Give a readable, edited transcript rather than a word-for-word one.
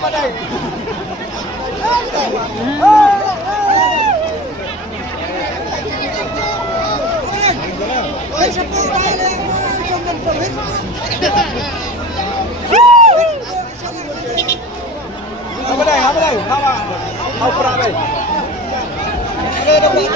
vào đây Apa dah? Apa dah? Apa? Apa dah? Đây đâu bị